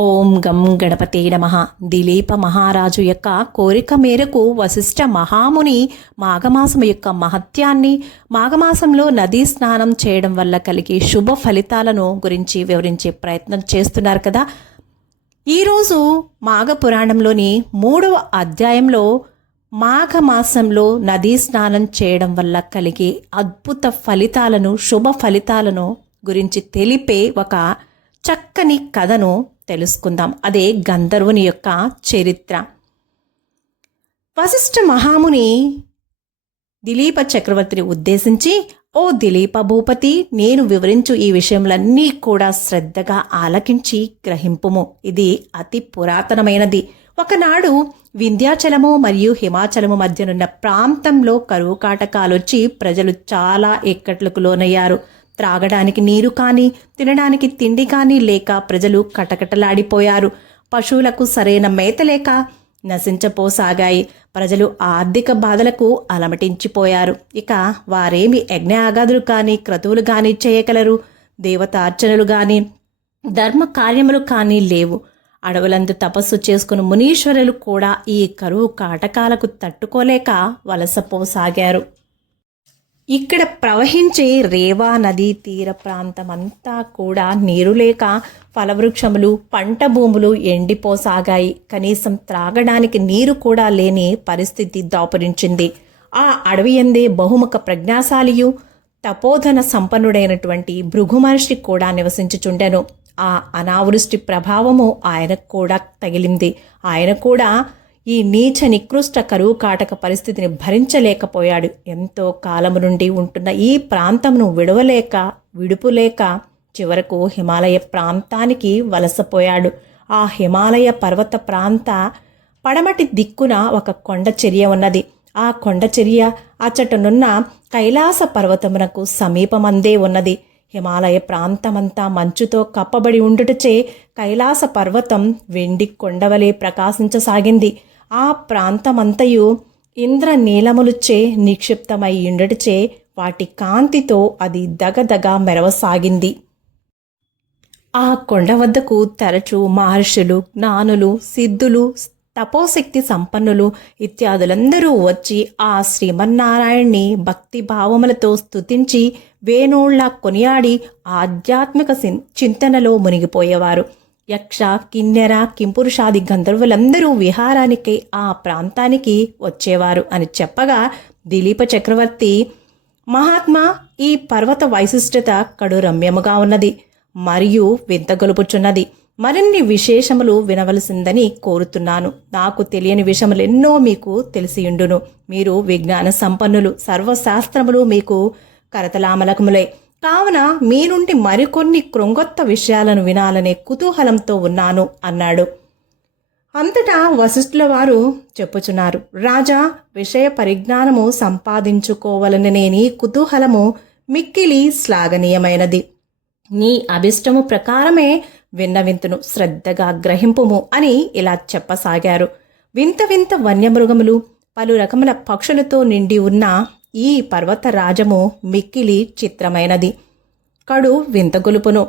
ఓం గం గణపతే నమః. దిలీప మహారాజు యొక్క కోరిక మేరకు వశిష్ఠ మహాముని మాఘమాసం యొక్క మహత్యాన్ని, మాఘమాసంలో నదీ స్నానం చేయడం వల్ల కలిగే శుభ ఫలితాలను గురించి వివరించే ప్రయత్నం చేస్తున్నారు కదా. ఈరోజు మాఘ పురాణంలోని 3వ అధ్యాయంలో మాఘమాసంలో నదీ స్నానం చేయడం వల్ల కలిగే అద్భుత ఫలితాలను, శుభ ఫలితాలను గురించి తెలిపే ఒక చక్కని కథను తెలుసుకుందాం. అదే గంధర్వుని యొక్క చరిత్ర. వశిష్ఠ మహాముని దిలీప చక్రవర్తిని ఉద్దేశించి, ఓ దిలీప భూపతి, నేను వివరించు ఈ విషయములన్నీ కూడా శ్రద్ధగా ఆలకించి గ్రహింపుము. ఇది అతి పురాతనమైనది. ఒకనాడు వింధ్యాచలము మరియు హిమాచలము మధ్యనున్న ప్రాంతంలో కరువు కాటకాలొచ్చి ప్రజలు చాలా ఇక్కట్లకు లోనయ్యారు. త్రాగడానికి నీరు కానీ, తినడానికి తిండి కానీ లేక ప్రజలు కటకటలాడిపోయారు. పశువులకు సరైన మేత లేక నశించపోసాగాయి. ప్రజలు ఆర్థిక బాధలకు అలమటించిపోయారు. ఇక వారేమి యజ్ఞయాగాదులు కానీ, క్రతువులు కానీ చేయగలరు? దేవతార్చనలు కానీ, ధర్మ కార్యములు కానీ లేవు. అడవులందు తపస్సు చేసుకుని మునీశ్వరులు కూడా ఈ కరువు కాటకాలకు తట్టుకోలేక వలసపోసాగారు. ఇక్కడ ప్రవహించే రేవా నదీ తీర ప్రాంతమంతా కూడా నీరు లేక ఫలవృక్షములు, పంట భూములు ఎండిపోసాగాయి. కనీసం త్రాగడానికి నీరు కూడా లేని పరిస్థితి దాపురించింది. ఆ అడవి యందే బహుముఖ ప్రజ్ఞాశాలియు తపోధన సంపన్నుడైనటువంటి భృగు మహర్షి కూడా నివసించుచుండెను. ఆ అనావృష్టి ప్రభావము ఆయనకు కూడా తగిలింది. ఆయన కూడా ఈ నీచ నికృష్ట కరువు కాటక పరిస్థితిని భరించలేకపోయాడు. ఎంతో కాలము నుండి ఉంటున్న ఈ ప్రాంతమును విడుపులేక చివరకు హిమాలయ ప్రాంతానికి వలసపోయాడు. ఆ హిమాలయ పర్వత ప్రాంత పడమటి దిక్కున ఒక కొండ చర్య ఉన్నది. ఆ కొండ చర్య అచ్చటనున్న కైలాస పర్వతమునకు సమీపమందే ఉన్నది. హిమాలయ ప్రాంతమంతా మంచుతో కప్పబడి ఉండుటచే కైలాస పర్వతం వెండి కొండవలే ప్రకాశించసాగింది. ఆ ప్రాంతమంతయు ఇంద్రనీలములుచే నిక్షిప్తమై ఉండటచే వాటి కాంతితో అది దగదగ మెరవసాగింది. ఆ కొండ వద్దకు తరచూ మహర్షులు, జ్ఞానులు, సిద్ధులు, తపోశక్తి సంపన్నులు ఇత్యాదులందరూ వచ్చి ఆ శ్రీమన్నారాయణ్ణి భక్తి భావములతో స్తుతించి వేణోళ్ల కొనియాడి ఆధ్యాత్మిక చింతనలో మునిగిపోయేవారు. యక్ష, కిన్నెర, కింపురుషాది గంధర్వులందరూ విహారానికై ఆ ప్రాంతానికి వచ్చేవారు అని చెప్పగా, దిలీప చక్రవర్తి, మహాత్మా, ఈ పర్వత వైశిష్టత కడు రమ్యముగా ఉన్నది మరియు వింతగొలుపుచున్నది. మరిన్ని విశేషములు వినవలసిందని కోరుతున్నాను. నాకు తెలియని విషయములెన్నో మీకు తెలిసియుండును. మీరు విజ్ఞాన సంపన్నులు, సర్వశాస్త్రములు మీకు కరతలామలకములే. కావున మీ నుండి మరికొన్ని కృంగొత్త విషయాలను వినాలనే కుతూహలంతో ఉన్నాను అన్నాడు. అంతటా వశిష్ఠుల వారు చెప్పుచున్నారు, రాజా, విషయ పరిజ్ఞానము సంపాదించుకోవాలని నీ కుతూహలము మిక్కిలి శ్లాఘనీయమైనది. నీ అభిష్టము ప్రకారమే విన్నవింతును, శ్రద్ధగా గ్రహింపుము అని ఇలా చెప్పసాగారు. వింత వింత వన్యమృగములు, పలు రకముల పక్షులతో నిండి ఉన్న ఈ పర్వతరాజము మిక్కిలి చిత్రమైనది, కడు వింతగొలుపును.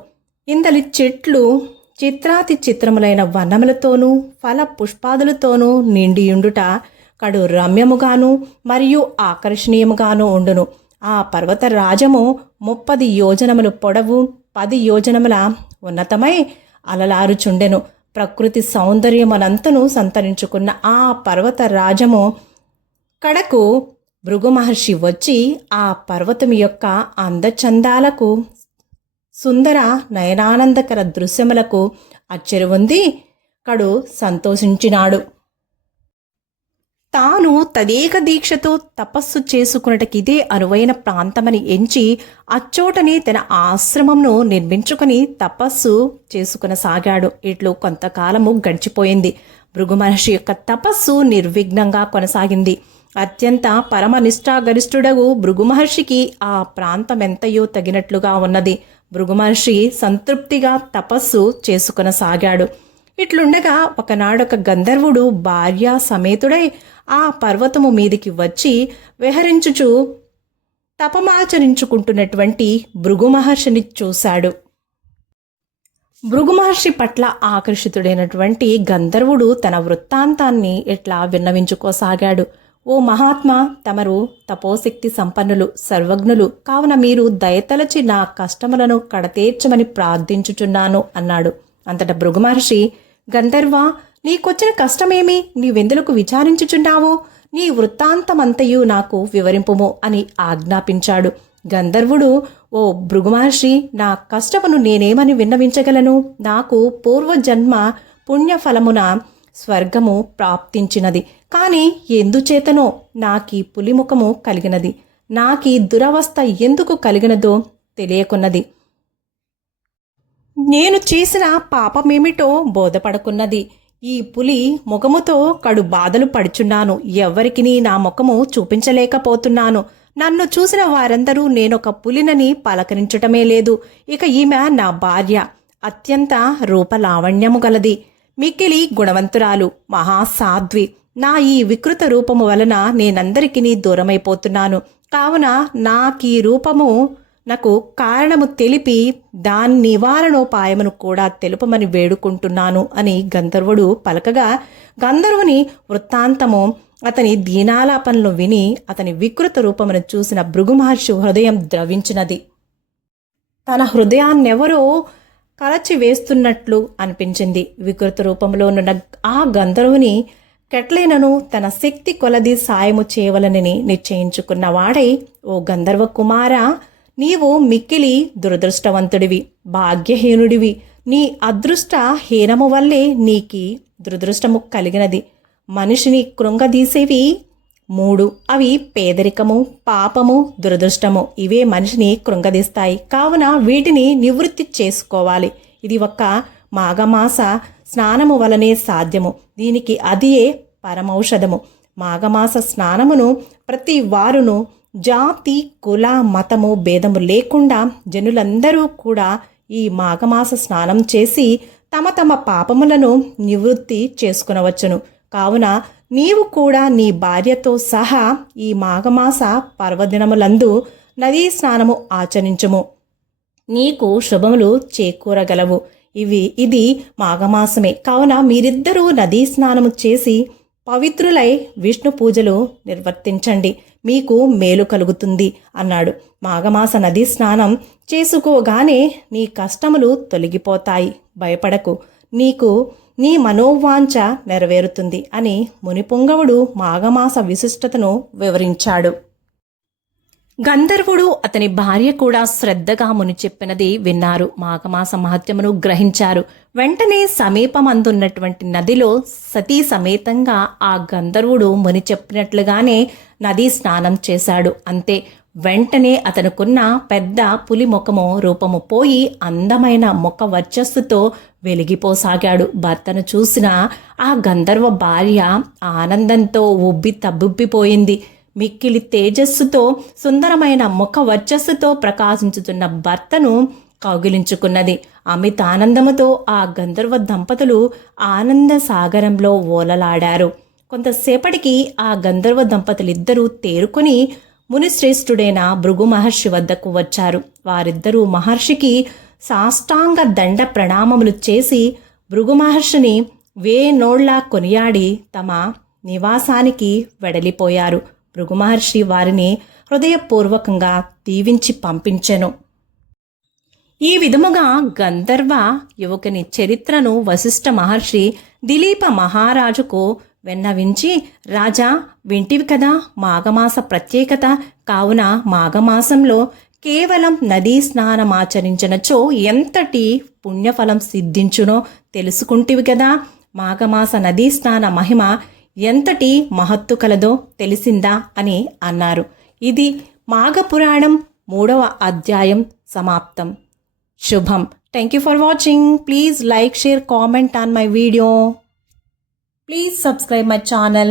ఇందలి చెట్లు చిత్రాతి చిత్రములైన వనములతోనూ ఫల పుష్పాదులతోనూ నిండియుండుట కడు రమ్యముగాను మరియు ఆకర్షణీయముగాను ఉండును. ఆ పర్వతరాజము 30 యోజనములు పొడవు, 10 యోజనముల ఉన్నతమై అలలారుచుండెను. ప్రకృతి సౌందర్యమనంతను సంతరించుకున్న ఆ పర్వతరాజము కడకు భృగు మహర్షి వచ్చి ఆ పర్వతం యొక్క అందచందాలకు, సుందర నయనానందకర దృశ్యములకు అచ్చెరువొంది కడు సంతోషించినాడు. తాను తదేక దీక్షతో తపస్సు చేసుకున్నటకిదే అనువైన ప్రాంతమని ఎంచి అచ్చోటనే తన ఆశ్రమంను నిర్మించుకుని తపస్సు చేసుకునసాగాడు. ఇట్లు కొంతకాలము గడిచిపోయింది. భృగు మహర్షి యొక్క తపస్సు నిర్విఘ్నంగా కొనసాగింది. అత్యంత పరమనిష్టాగరిష్ఠుడగు భృగు మహర్షికి ఆ ప్రాంతమెంతయో తగినట్లుగా ఉన్నది. భృగు మహర్షి సంతృప్తిగా తపస్సు చేసుకొనసాగాడు. ఇట్లుండగా ఒకనాడొక గంధర్వుడు భార్యా సమేతుడై ఆ పర్వతము మీదికి వచ్చి విహరించుచు తపమాచరించుకుంటున్నటువంటి భృగు మహర్షిని చూశాడు. భృగు మహర్షి పట్ల ఆకర్షితుడైనటువంటి గంధర్వుడు తన వృత్తాంతాన్ని ఇట్లా విన్నవించుకోసాగాడు. ఓ మహాత్మా, తమరు తపోశక్తి సంపన్నులు, సర్వజ్ఞులు కావున మీరు దయతలచి నా కష్టములను కడతీర్చమని ప్రార్థించుచున్నాను అన్నాడు. అంతటా భృగు మహర్షి, గంధర్వ, నీకొచ్చిన కష్టమేమి? నీవెందులకు విచారించుచున్నావు? నీ వృత్తాంతమంతయు నాకు వివరింపుము అని ఆజ్ఞాపించాడు. గంధర్వుడు, ఓ భృగు మహర్షి, నా కష్టమును నేనేమని విన్నవించగలను? నాకు పూర్వజన్మ పుణ్యఫలమున స్వర్గము ప్రాప్తించినది. కానీ ఎందుచేతనో నాకీ పులిముఖము కలిగినది. నాకీ దురవస్థ ఎందుకు కలిగినదో తెలియకున్నది. నేను చేసిన పాపమేమిటో బోధపడకున్నది. ఈ పులి ముఖముతో కడు బాధలు పడుచున్నాను. ఎవ్వరికిని నా ముఖము చూపించలేకపోతున్నాను. నన్ను చూసిన వారందరూ నేనొక పులినని పలకరించటమే లేదు. ఇక ఈమె నా భార్య, అత్యంత రూపలావణ్యము గలది, మిక్కిలి గుణవంతురాలు, మహాసాధ్వి. నా ఈ వికృత రూపము వలన నేనందరికీ దూరమైపోతున్నాను. కావున నాకీ రూపము నాకు కారణము తెలిపి దాని నివారణోపాయమును కూడా తెలుపమని వేడుకుంటున్నాను అని గంధర్వుడు పలకగా, గంధర్వుని వృత్తాంతము, అతని దీనాలాపనలు విని అతని వికృత రూపమును చూసిన భృగు మహర్షి హృదయం ద్రవించినది. తన హృదయాన్నెవరో కలచి వేస్తున్నట్లు అనిపించింది. వికృత రూపంలో ఉన్న ఆ గంధర్వుని కెట్లైనను తన శక్తి కొలది సాయము చేయవలనని నిశ్చయించుకున్న వాడై, ఓ గంధర్వ కుమార, నీవు మిక్కిలి దురదృష్టవంతుడివి, భాగ్యహీనుడివి. నీ అదృష్ట హీనము వల్లే నీకి దురదృష్టము కలిగినది. మనిషిని కృంగదీసేవి 3. అవి పేదరికము, పాపము, దురదృష్టము. ఇవే మనిషిని కృంగదీస్తాయి. కావున వీటిని నివృత్తి చేసుకోవాలి. ఇది ఒక్క మాఘమాస స్నానము వలనే సాధ్యము. దీనికి అదియే పరమౌషధము. మాఘమాస స్నానమును ప్రతి వారును జాతి, కుల, మతము భేదము లేకుండా జనులందరూ కూడా ఈ మాఘమాస స్నానం చేసి తమ తమ పాపములను నివృత్తి చేసుకునవచ్చును. కావున నీవు కూడా నీ భార్యతో సహా ఈ మాఘమాస పర్వదినములందు నదీ స్నానము ఆచరించుము. నీకు శుభములు చేకూరగలవు. ఇది మాఘమాసమే. కావున మీరిద్దరూ నదీ స్నానము చేసి పవిత్రులై విష్ణు పూజలు నిర్వర్తించండి. మీకు మేలు కలుగుతుంది అన్నాడు. మాఘమాస నదీ స్నానం చేసుకోగానే నీ కష్టములు తొలగిపోతాయి. భయపడకు, నీకు నీ మనోవాంఛ నెరవేరుతుంది అని మునిపుంగవుడు మాఘమాస విశిష్టతను వివరించాడు. గంధర్వుడు అతని భార్య కూడా శ్రద్ధగా ముని చెప్పినది విన్నారు. మాఘమాస మహత్యమును గ్రహించారు. వెంటనే సమీపమందున్నటువంటి నదిలో సతీ సమేతంగా ఆ గంధర్వుడు ముని చెప్పినట్లుగానే నదీ స్నానం చేశాడు. అంతే, వెంటనే అతనుకున్న పెద్ద పులి ముఖము రూపము పోయి అందమైన ముఖ వర్చస్సుతో వెలిగిపోసాగాడు. భర్తను చూసిన ఆ గంధర్వ భార్య ఆనందంతో ఉబ్బి తబ్బుబ్బిపోయింది. మిక్కిలి తేజస్సుతో సుందరమైన ముఖ వర్చస్సుతో ప్రకాశించుతున్న భర్తను కౌగిలించుకున్నది. అమితానందముతో ఆ గంధర్వ దంపతులు ఆనంద సాగరంలో ఓలలాడారు. కొంతసేపటికి ఆ గంధర్వ దంపతులిద్దరూ తేరుకొని మునిశ్రేష్ఠుడైన భృగు మహర్షి వద్దకు వచ్చారు. వారిద్దరూ మహర్షికి సాష్టాంగ దండ ప్రణామములు చేసి భృగు మహర్షిని వేనోళ్లా కొనియాడి తమ నివాసానికి వెడలిపోయారు. భృగు మహర్షి వారిని హృదయపూర్వకంగా దీవించి పంపించెను. ఈ విధముగా గంధర్వ యువకుని చరిత్రను వశిష్ఠ మహర్షి దిలీప మహారాజుకు విన్నవించి, రాజా, వింటివి కదా మాఘమాస ప్రత్యేకత. కావున మాఘమాసంలో కేవలం నదీ స్నానమాచరించినచో ఎంతటి పుణ్యఫలం సిద్ధించునో తెలుసుకుంటివి కదా. మాఘమాస నదీ స్నాన మహిమ ఎంతటి మహత్తు కలదో తెలిసిందా అని అన్నారు. ఇది మాఘపురాణం 3వ అధ్యాయం సమాప్తం. శుభం. Thank you for watching. Please like, share, comment on my video. Please subscribe my channel.